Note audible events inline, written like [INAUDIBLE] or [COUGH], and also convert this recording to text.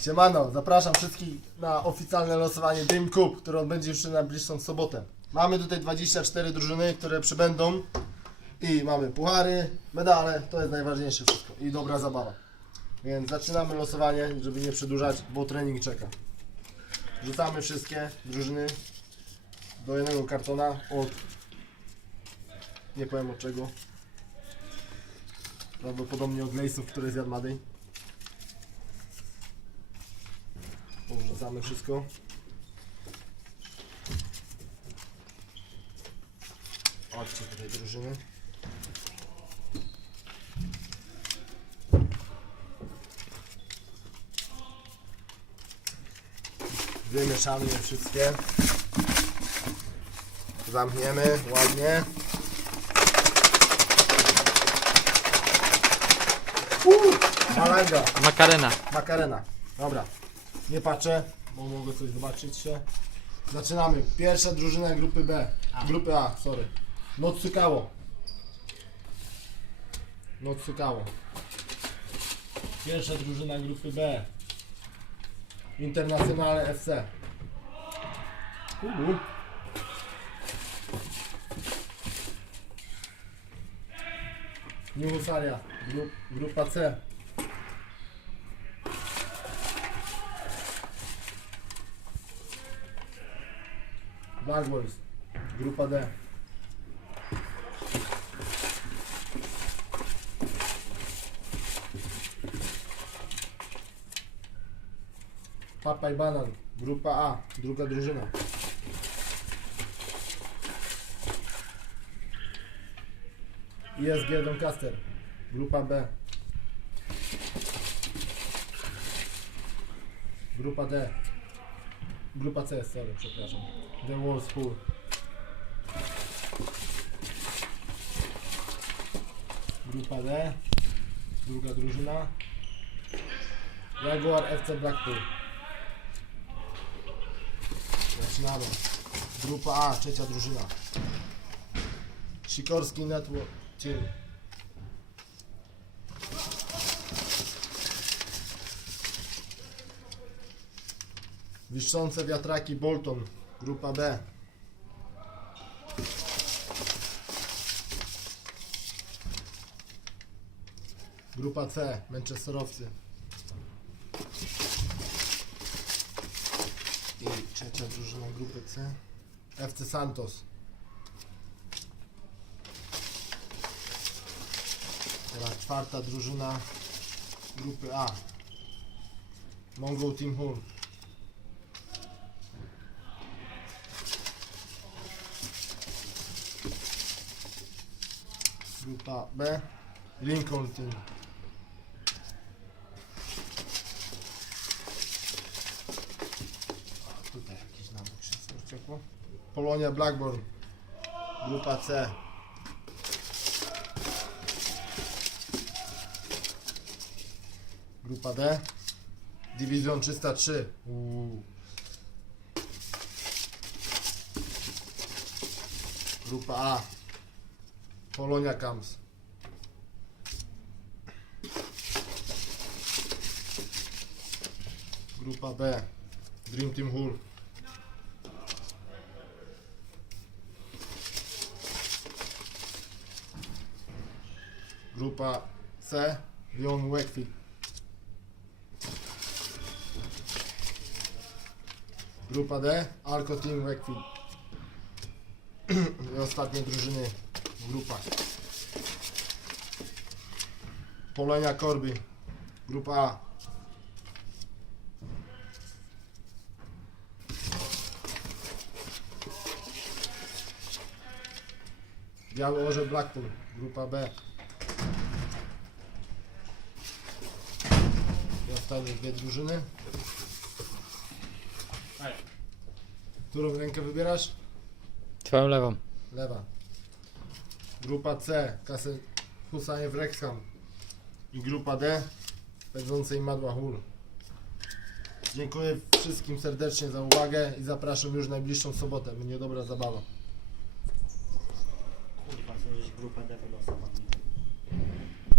Siemano, zapraszam wszystkich na oficjalne losowanie Dream Cup, które odbędzie już na najbliższą sobotę. Mamy tutaj 24 drużyny, które przybędą i mamy puchary, medale, to jest najważniejsze wszystko i dobra zabawa. Więc zaczynamy losowanie, żeby nie przedłużać, bo trening czeka. Rzucamy wszystkie drużyny do jednego kartona od nie powiem od czego. Prawdopodobnie od lejsów, które zjadł Madej. Porzucamy wszystko. Chodźcie tutaj drużyny. Wymieszamy je wszystkie. Zamkniemy ładnie. Uuu, malanga. Makarena. Makarena. Dobra. Nie patrzę, bo mogę coś zobaczyć się. Zaczynamy. Pierwsza drużyna grupy B. Grupy A, sorry. Notsukało. Notsukało. Pierwsza drużyna grupy B. Internacjonale FC. Uuu. New Husaria. Gru, grupa C. Black Boys, grupa D. Papa i Banan, grupa A, druga drużyna. ISG Doncaster, grupa B. Grupa D. Grupa C, sorry, przepraszam. The Wall School. Grupa D. Druga drużyna. Jaguar FC Blackpool. Zaczynamy. Grupa A, trzecia drużyna. Sikorski Network Team. Wiszące wiatraki Bolton, grupa B. Grupa C, Manchesterowcy. I trzecia drużyna grupy C, FC Santos. Teraz czwarta drużyna grupy A. Mongol Team Hull. Grupa B. Lincoln Team. A, Tutaj nabój się uciekło. Polonia Blackburn. Grupa C. Grupa D. Dywizjon 303. Uuu. Grupa A. Polonia Camps. Grupa B. Dream Team Hull. Grupa C. Lyon Wakefield. Grupa D. Alco Team Wakefield. [CLEARS THROAT] I ostatnie drużyny w grupach. Polonia Korby. Grupa A. Białe Orze Blackpool. Grupa B. Ostatnie dwie drużyny. Którą rękę wybierasz? Twoją lewą. Lewa. Grupa C, kasy Husajew Wrexham. I grupa D, pędzącej Madła Hull. Dziękuję wszystkim serdecznie za uwagę i zapraszam już najbliższą sobotę. Będzie dobra zabawa. Kurwa, co gdzieś grupa D